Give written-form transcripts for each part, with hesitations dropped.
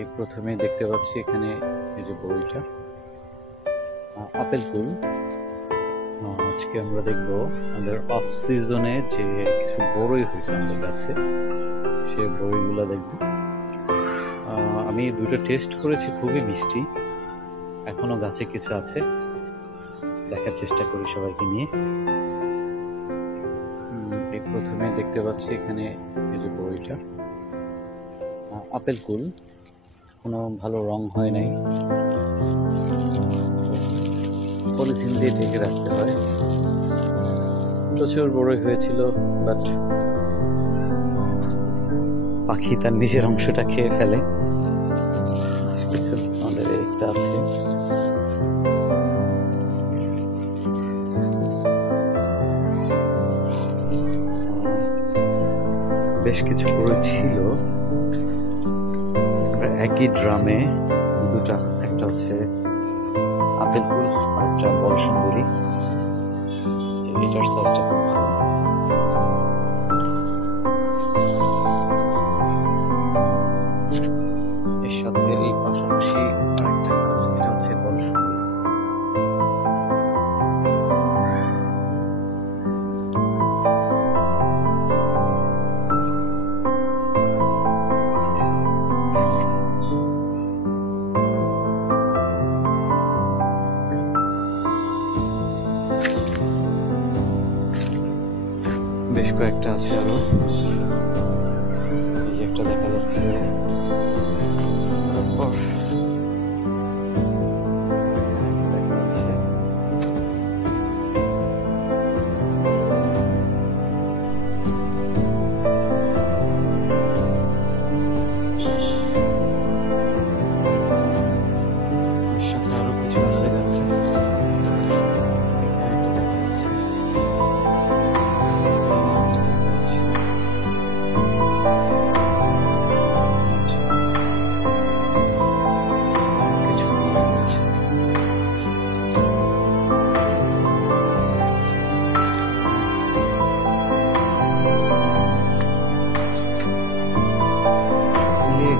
এই প্রথমে দেখতে পাচ্ছি এখানে এই যে বড়ইটা আপেল কুল। আজকে আমরা দেখব আমাদের অফ সিজনে যে কিছু বড়ই হয়েছে আমাদের কাছে, সেই বড়ইগুলো দেখব। আমি দুটো টেস্ট করেছি, খুবই মিষ্টি। এখনো গাছে কিছু আছে, দেখার চেষ্টা করি সবাইকে নিয়ে। এই প্রথমে দেখতে পাচ্ছি এখানে এই যে বড়ইটা আপেল কুল, কোনো ভালো রং হয় নাই, পলিথিন দিয়ে ঢেকে রাখতে হয়। প্রচুর বড়ই হয়েছিল, বাট পাখি তার নিজের অংশটা খেয়ে ফেলে। কিছু আমাদের একটা আছে, বেশ কিছু বড়ই ছিল একই ড্রামে দুটা, একটা হচ্ছে আপেল কুল আর একটা বল সুন্দরী। এটার সাইজটা খুব ভালো। এর সাথে এই পাশাপাশি আরেকটা গাছ, এটা হচ্ছে বল সুন্দরী। বেশ কয়েকটা আছে আরো, এই যে একটা দেখা যাচ্ছে। আরো কিছু আছে গাছে, এখানে একটা দেখা যাচ্ছে।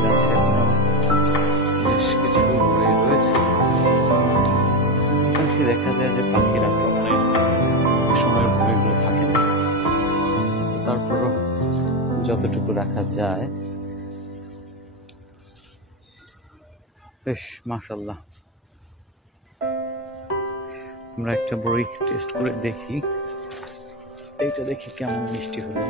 গাছে বেশ কিছু বড়ই রয়েছে। দেখা যায় যে পাখির আক্রমণে সময় বড়িগুলো থাকে না, তারপরও যতটুকু রাখা যায় বেশ মাশাআল্লাহ। আমরা একটা বড়ি টেস্ট করে দেখি, এইটা দেখি কেমন মিষ্টি হলো।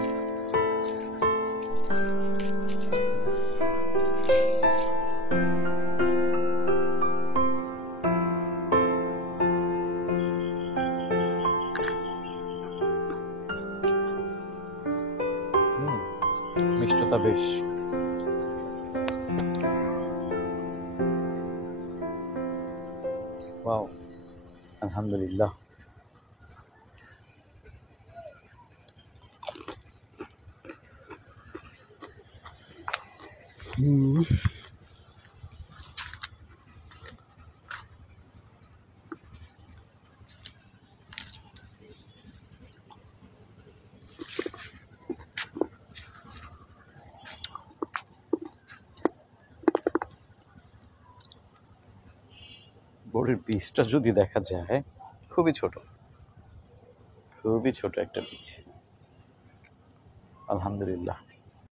মিষ্টতা বেশ। ওয়াও, আলহামদুলিল্লাহ। বড়ির বীজটা যদি দেখা যায়, খুবই ছোট, খুবই ছোট একটা বীজ। আলহামদুলিল্লাহ।